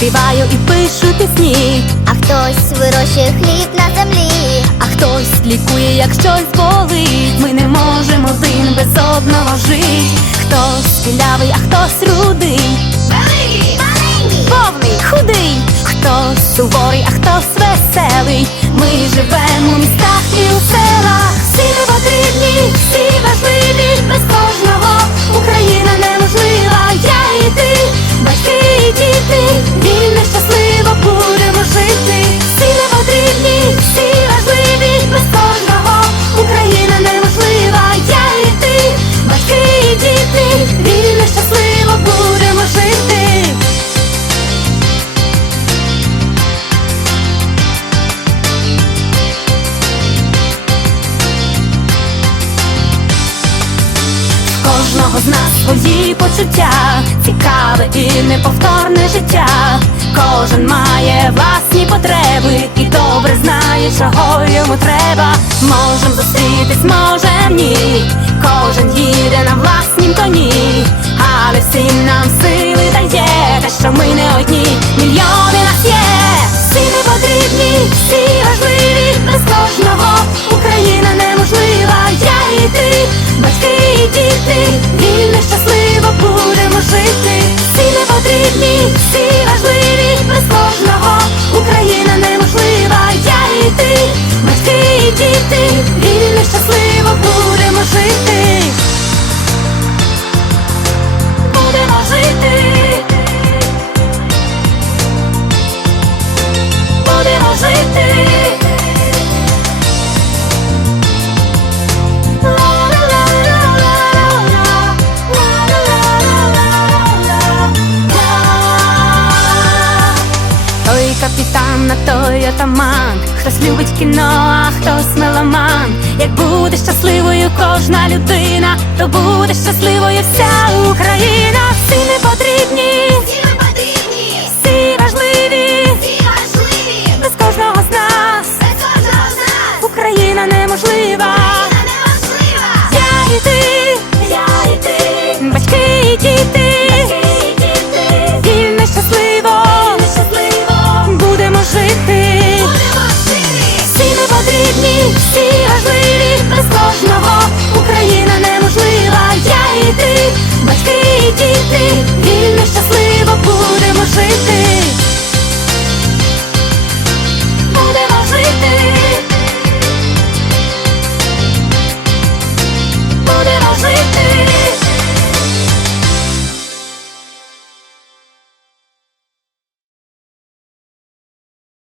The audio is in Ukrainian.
співаю і пишу пісні, А хтось вирощує хліб на землі. а хтось лікує, як щось болить. Ми не можемо один без одного жить. Хтось білявий, а хтось рудий, Великий, маленький. повний, худий, хтось суворий, а хтось веселий. Ми живемо у містах і у селах. Всі ми потрібні, всі важливі, Кожного з нас свої почуття, цікаве і неповторне життя. Кожен має власні потреби і добре знає, чого йому треба. Можем зустрітись, можем ні. Кожен їде на власнім коні, але всім нам сили дає, те, що ми не діти, вільно, щасливо будемо жити. Всі не потрібні, всі важливі, капітан, на той атаман Хтось любить кіно, а хтось меломан Як буде щасливою кожна людина, то буде щасливою вся Україна. Всі ми потрібні, Всі ми потрібні, всі важливі, всі важливі. без кожного з нас Без кожного з нас. Україна неможлива. Діти, будемо жити.